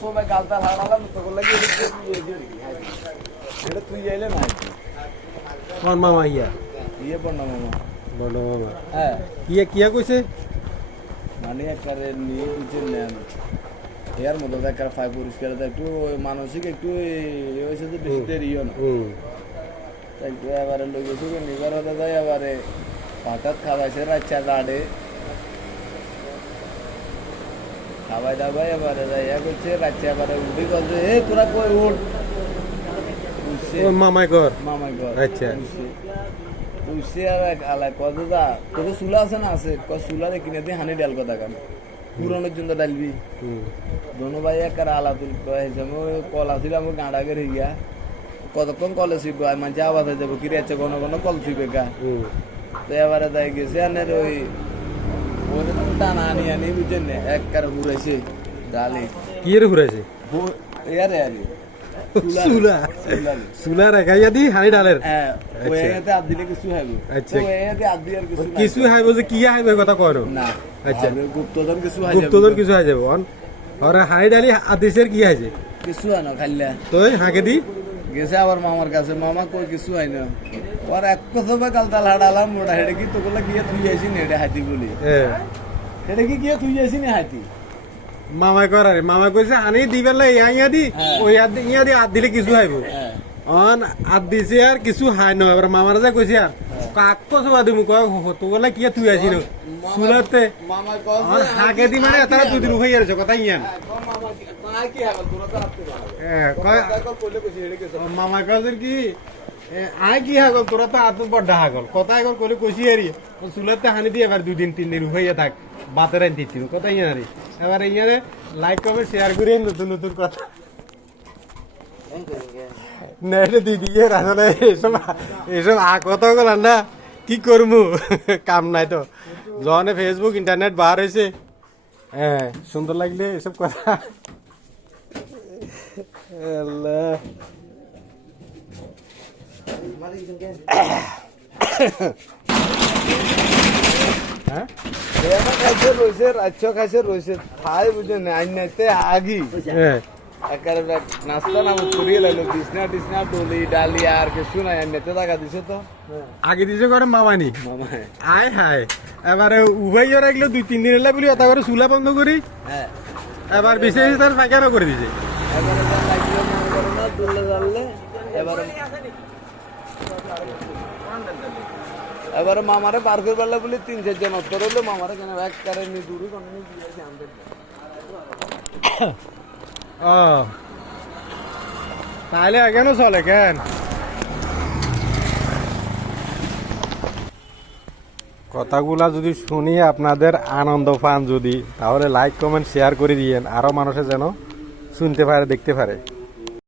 সবাই গালতা হারালাম তো লাগি এটা তুই যাইলে না কোন মামা ইয়া ইয়ে পড় না মামা বলো মামা হ্যাঁ ইয়া কিয়া কইছে মানে একবারে নিয়ে বুঝে নেন এর মধ্যে দেখার ফাই পরিষ্কার একটু মানসিক একটু হয়েছে যে বেশি দেরি না একটু এবারে লোক এসে নিবার হতে যায় এবারে হঠাৎ খাওয়াইছে রাচ্চা গাড়ে খাওয়াই দাওয়াই এবারে যাইয়া করছে রাচ্চা এবারে উঠে গেছে এ তোরা কই উঠ মামাই কর মামাই ঘর আচ্ছা উঠছে আর আলা কত দা তোকে চুলা আছে না আছে চুলা রে কিনে দিয়ে হানি ডাল কথা কান পুরনোর জন্য ডালবি দোনো ভাই একার আলা তুল কল আসিল আমার গাঁড়াকে হইয়া কতক্ষণ কলে শিখবো মানে আওয়াজ হয়ে যাবো কিরে আছে ঘন ঘন কল শিখবে গা তো এবারে তাই গেছে আনের ওই টানা আনি আনি বুঝছেন না একবার ঘুরেছে ডালে কি রে ঘুরাইছে ইয়ারে আরে সুলা সুলা রেখাইয়া দি হানি ডালের হ্যাঁ ওই এতে আদ দিলে কিছু হবে আচ্ছা ওই এতে আদ দিয়ে আর কিছু কিছু হাইব যে কি হাইব কথা কয় না আচ্ছা গুপ্তধন কিছু হয় গুপ্তধন কিছু হাই যাব আর হানি ডালি আদিসের কি হাইছে কিছু হয় না খাইলা তুই হাঁকে দি গেছে আবার মামার কাছে মামা কই কিছু হয় না আর এক কথা কালতা লাড়ালাম মোটা হেডে কি তোগুলা গিয়ে তুই যাইছি না হেডে হাতি বলি হেডে কি গিয়ে তুই যাইছি না হাতি মামাই কর আরে মামা কইছে হানি দিবেলা ইয়া দি ওই ইয়া দি আদ দিলে কিছু হাইব অন আদ দিছে আর কিছু হাই ন এবার মামার যা কইছে আর কাক তো সবা দিমু কয় তোগুলা কি তুই আইছি ন সুলাতে মামা কই আর হাঁকে দি মানে তারা দুদিন হই যাচ্ছে কথা ইয়া মামা কই কি হবে তোরা তো রাখতে পারবে কয় কইলে কইছি হেডে কিছু মামা কাজের কি আয় কি হাগল তোরা তো আত বড় হাগল কথা এখন কইলে কইছি আরি সুলাতে হানি দি এবার 2 দিন 3 দিন হইয়া থাক বাতের আন দিতি কথা ইয়া রে এবার ইয়ারে লাইক কমেন্ট শেয়ার করে নতুন নতুন কথা নেটে দিদি এর আসলে এসব কথা গেল না কি করবো কাম নাই তো যখন ফেসবুক ইন্টারনেট বার হয়েছে হ্যাঁ সুন্দর লাগলে এসব কথা আল্লাহ হ্যাঁ খাইছে রয়েছে রাজ্য খাইছে রয়েছে খাই বুঝে না আইন নাইতে আগি একারে নাস্তা নাম করিয়ে লাগলো বিছনা টিসনা ডলি ডালি আর কিছু নাই নেতে টাকা দিছে তো আগে দিছে করে মামানি মামা আয় হায় এবারে উভয় রাখলো 2-3 দিন এলা বলি ওটা করে চুলা বন্ধ করি হ্যাঁ এবার বিশেষ তার ফাঁকারও করে দিছে এবারে লাগলো মনে করো না দুলে জানলে এবারে মামারে পার করে পারলে বলি 3-4 জন উত্তর হলো মামারে কেন এক কারে নি দূরে কোন নি দিয়েছে আমাদের ও তাহলে কেন চলে কেন কথাগুলা যদি শুনি আপনাদের আনন্দ পান যদি তাহলে লাইক কমেন্ট শেয়ার করে দিয়েন আরো মানুষে যেন শুনতে পারে দেখতে পারে।